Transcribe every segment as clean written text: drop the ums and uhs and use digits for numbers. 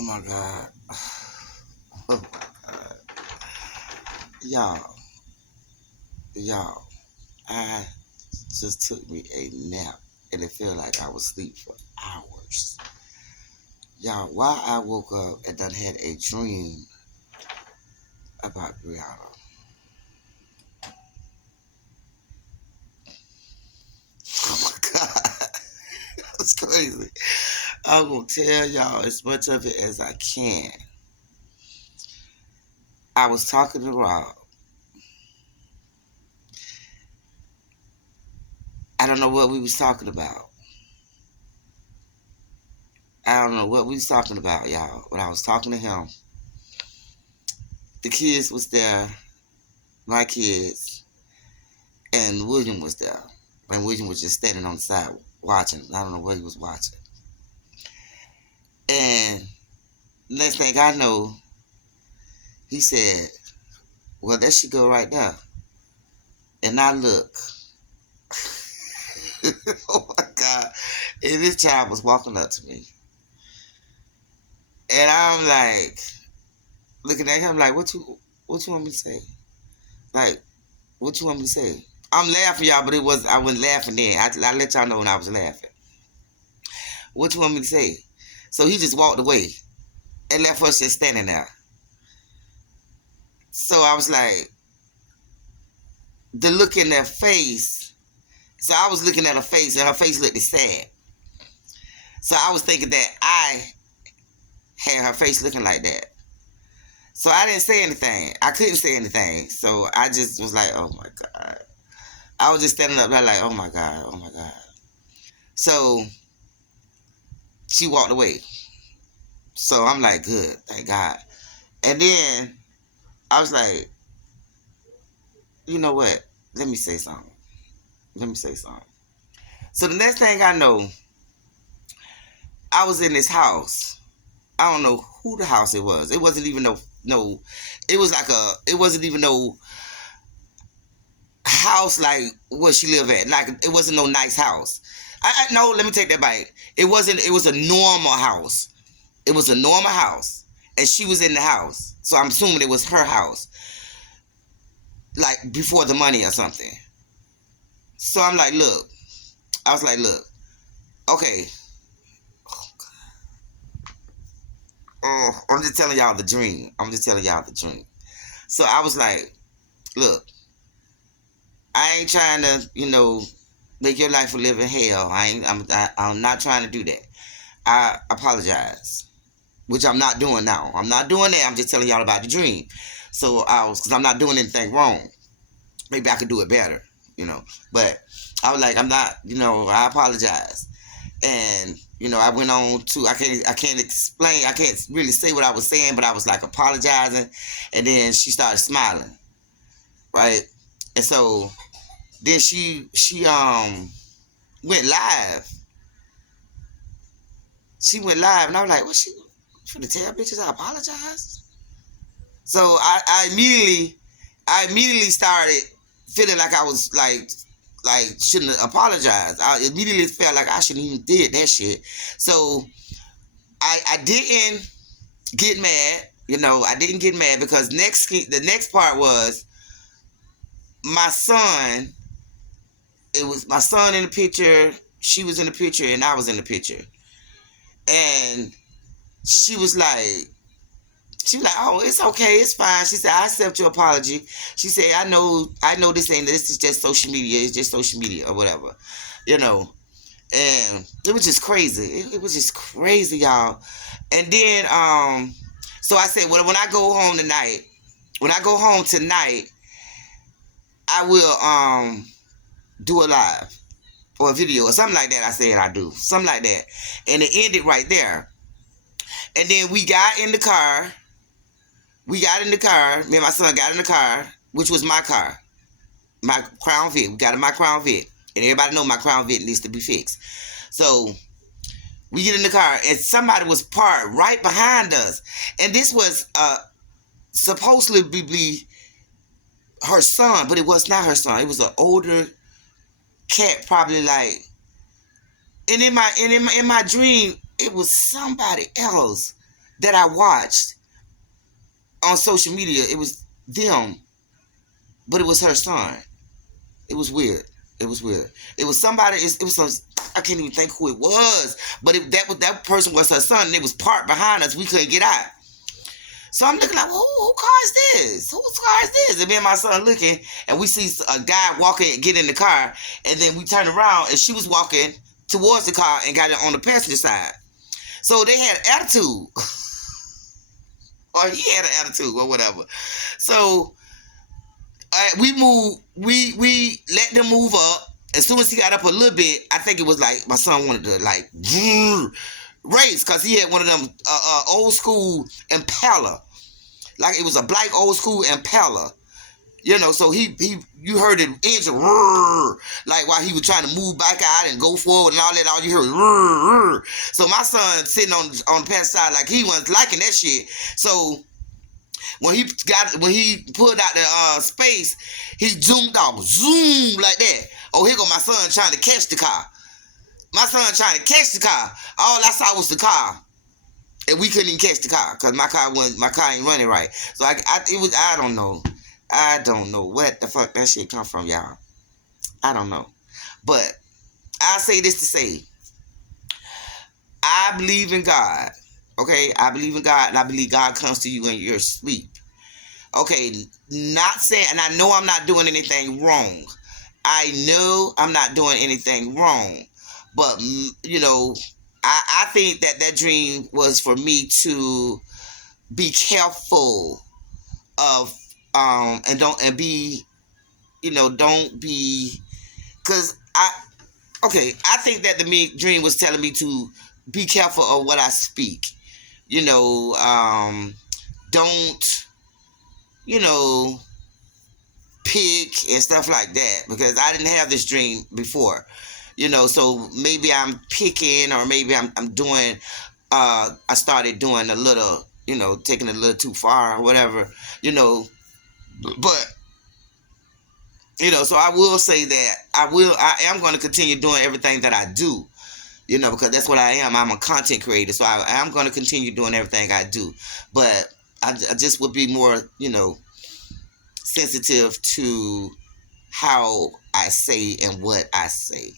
Oh my God. Oh my God. Y'all, y'all, I just took me a nap and it felt like I was asleep for hours. Y'all, why I woke up and done had a dream about Brianna. Oh my God. That's crazy. I'm going to tell y'all as much of it as I can. I was talking to Rob. I don't know what we was talking about. I don't know what we was talking about, y'all. When I was talking to him, the kids was there, my kids, and William was there. And William was just standing on the side watching. I don't know what he was watching. And next thing I know, he said, well, there she go right there. And I look. Oh my God. And this child was walking up to me. And I'm like, looking at him like, what you want me to say? Like, what you want me to say? I'm laughing, y'all, but I wasn't laughing then. I let y'all know when I was laughing. What you want me to say? So he just walked away and left us just standing there. So I was like, the look in their face. So I was looking at her face, and her face looked sad. So I was thinking that I had her face looking like that. So I didn't say anything. I couldn't say anything. So I just was like, oh my God. I was just standing up there like, oh my God, oh my God. So she walked away. So I'm like, good, thank God. And then I was like, you know what? Let me say something. Let me say something. So the next thing I know, I was in this house. I don't know who the house it was. It wasn't even no. It was like it wasn't even no house like where she lived at. Like it wasn't no nice house. No. Let me take that back. It wasn't. It was a normal house. It was a normal house, and she was in the house. So I'm assuming it was her house, like before the money or something. So I'm like, look. I was like, look. Okay. I'm just telling y'all the dream. I'm just telling y'all the dream. So I was like, look, I ain't trying to, make your life a living hell. I'm not trying to do that. I apologize, which I'm not doing now. I'm not doing that. I'm just telling y'all about the dream. So because I'm not doing anything wrong. Maybe I could do it better, But I was like, I'm not, I apologize. And I went on to I can't explain, I can't really say what I was saying, but I was like apologizing, and then she started smiling, right? And so then she went live. She went live, and I was like, what she for the tell bitches I apologize? So I immediately started feeling like I was like shouldn't apologize. I immediately felt like I shouldn't even did that shit. So I didn't get mad. I didn't get mad because the next part was my son. It was my son in the picture. She was in the picture, and I was in the picture. And she was like, "Oh, it's okay, it's fine." She said, "I accept your apology." She said, "I know this is just social media. It's just social media or whatever, you know." And it was just crazy. It was just crazy, y'all. And then, so I said, well, when I go home tonight, I will do a live or a video or something like that. I said I do something like that, and it ended right there. And then we got in the car. We got in the car. Me and my son got in the car, which was my car, my Crown Vic. We got in my Crown Vic, and everybody know my Crown Vic needs to be fixed. So we get in the car, and somebody was parked right behind us, and this was supposedly be her son, but it was not her son. It was an older cat, probably like. And in my dream, it was somebody else. that I watched on social media, it was them, but it was her son. It was weird. It was weird. It was somebody. It was some. I can't even think who it was, but that person was her son. And it was parked behind us. We couldn't get out. So I'm looking like, who car is this? Whose car is this? And me and my son looking, and we see a guy walking, get in the car, and then we turn around, and she was walking towards the car and got it on the passenger side. So they had attitude, or he had an attitude, or whatever. So we moved. We let them move up. As soon as he got up a little bit, I think it was like my son wanted to like race because he had one of them old school Impala, like it was a black old school Impala. You know, so you heard the engine like while he was trying to move back out and go forward and all that. All you heard. So my son sitting on the passenger side like he wasn't liking that shit. So when he pulled out the space, he zoomed off, zoom like that. Oh, here go my son trying to catch the car. My son trying to catch the car. All I saw was the car, and we couldn't even catch the car because my car ain't running right. So I don't know. I don't know what the fuck that shit come from, y'all. I don't know. But I say this to say, I believe in God. Okay, I believe in God, and I believe God comes to you in your sleep. Okay, not saying, and I know I'm not doing anything wrong. I know I'm not doing anything wrong. But, you know, I think that dream was for me to be careful of, and be, you know, don't be, because I think that the dream was telling me to be careful of what I speak. You know, don't, you know, pick and stuff like that, because I didn't have this dream before. You know, so maybe I'm picking, or maybe I'm doing, I started doing a little, you know, taking it a little too far or whatever, you know, but, you know, so I will say that I am going to continue doing everything that I do, you know, because that's what I am. I'm a content creator, so I am going to continue doing everything I do, but I just would be more, you know, sensitive to how I say and what I say.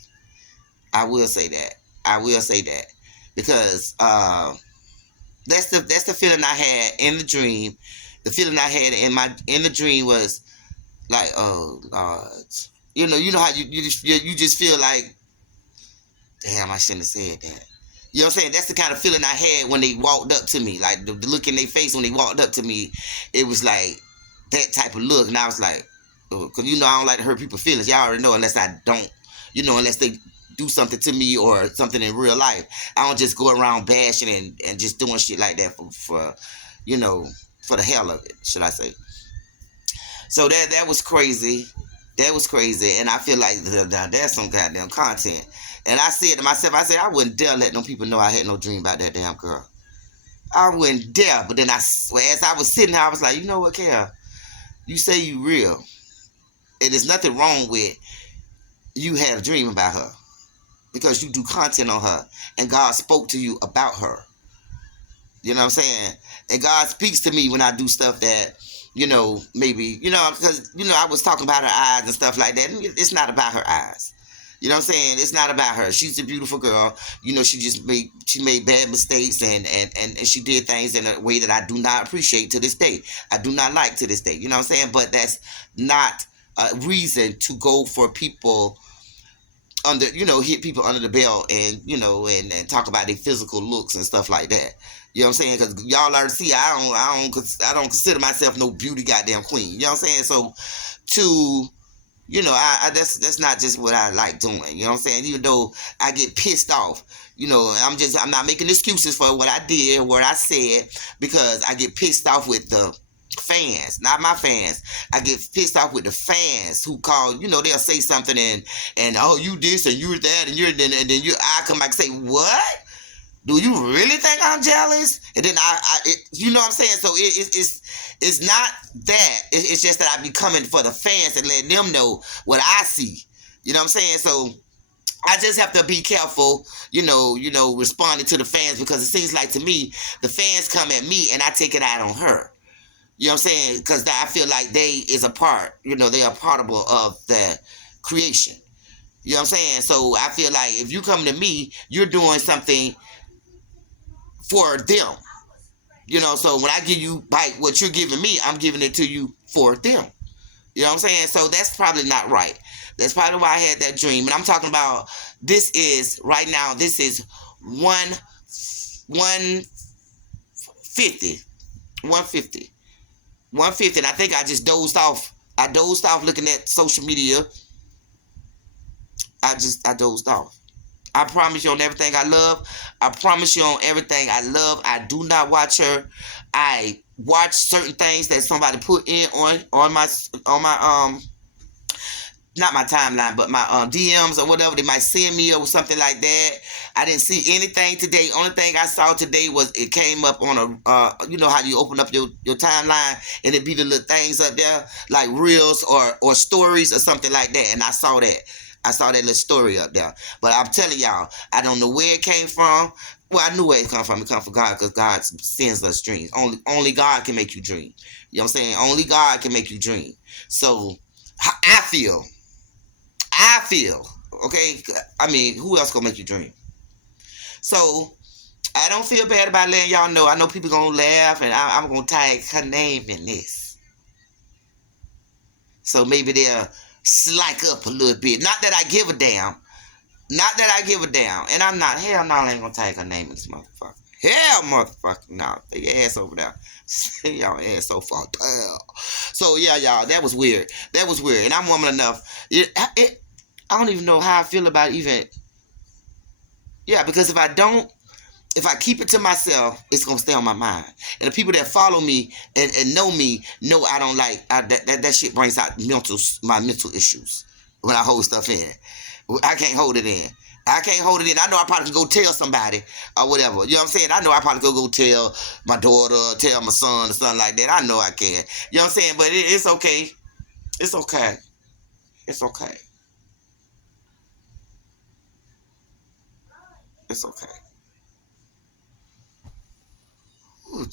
I will say that. I will say that because that's the feeling I had in the dream. The feeling I had in the dream was like, oh Lord, you know how you just feel like, damn, I shouldn't have said that. You know what I'm saying? That's the kind of feeling I had when they walked up to me. Like the look in their face when they walked up to me, it was like that type of look, and I was like, because you know I don't like to hurt people's feelings. Y'all already know, unless I don't, you know, unless they do something to me or something in real life. I don't just go around bashing and just doing shit like that for you know, for the hell of it, should I say. So that was crazy. That was crazy. And I feel like there's some goddamn content. And I said to myself, I wouldn't dare let no people know I had no dream about that damn girl. I wouldn't dare. But then as I was sitting there, I was like, you know what, Kara? You say you real. And there's nothing wrong with you had a dream about her, because you do content on her, and God spoke to you about her. You know what I'm saying? And God speaks to me when I do stuff that, you know, maybe, you know, because, you know, I was talking about her eyes and stuff like that. And it's not about her eyes. You know what I'm saying? It's not about her. She's a beautiful girl. You know, she made bad mistakes, and she did things in a way that I do not appreciate to this day. I do not like to this day. You know what I'm saying? But that's not a reason to go for people under, you know, hit people under the belt, and, you know, and talk about their physical looks and stuff like that. You know what I'm saying? Because y'all already see, I don't consider myself no beauty goddamn queen. You know what I'm saying? So to, you know, that's not just what I like doing. You know what I'm saying? Even though I get pissed off, you know, I'm not making excuses for what I did, what I said, because I get pissed off with the fans, not my fans. I get pissed off with the fans who call, you know, they'll say something and oh, you this and you're that and you're then, and then I come back and say, what? Do you really think I'm jealous? And then you know what I'm saying? So it's not that. It's just that I be coming for the fans and letting them know what I see. You know what I'm saying? So I just have to be careful, responding to the fans, because it seems like to me the fans come at me and I take it out on her. You know what I'm saying? Because I feel like they is a part, they are part of the creation. You know what I'm saying? So I feel like if you come to me, you're doing something for them. So when I give you like what you're giving me, I'm giving it to you for them. You know what I'm saying? So that's probably not right. That's probably why I had that dream. And I'm talking about, this is right now, this is 150. 150. 150. And I think I just dozed off. I dozed off looking at social media. I dozed off. I promise you on everything I love. I promise you on everything I love. I do not watch her. I watch certain things that somebody put in on my not my timeline, but my DMs or whatever. They might send me or something like that. I didn't see anything today. Only thing I saw today was it came up on a, you know how you open up your timeline and it be the little things up there like reels or stories or something like that. And I saw that. I saw that little story up there. But I'm telling y'all, I don't know where it came from. Well, I knew where it come from. It come from God, because God sends us dreams. Only God can make you dream. You know what I'm saying? Only God can make you dream. So I feel. I feel, okay? I mean, who else gonna make you dream? So I don't feel bad about letting y'all know. I know people gonna laugh, and I'm gonna tag her name in this. So maybe they'll slack up a little bit. Not that I give a damn. Not that I give a damn. And I'm not. Hell no, I ain't gonna tag her name in this motherfucker. Hell, motherfucker, no. Take your ass over there. Y'all ass so far down. So yeah, y'all, that was weird. That was weird. And I'm woman enough. I don't even know how I feel about even. Yeah, because if I keep it to myself, it's gonna stay on my mind. And the people that follow me and know me know I don't like that shit brings out my mental issues when I hold stuff in. I can't hold it in. I can't hold it in. I know I probably could go tell somebody or whatever. You know what I'm saying? I know I probably could go tell my daughter, tell my son or something like that. I know I can. You know what I'm saying? But it's okay. It's okay. It's okay. It's okay. Ooh,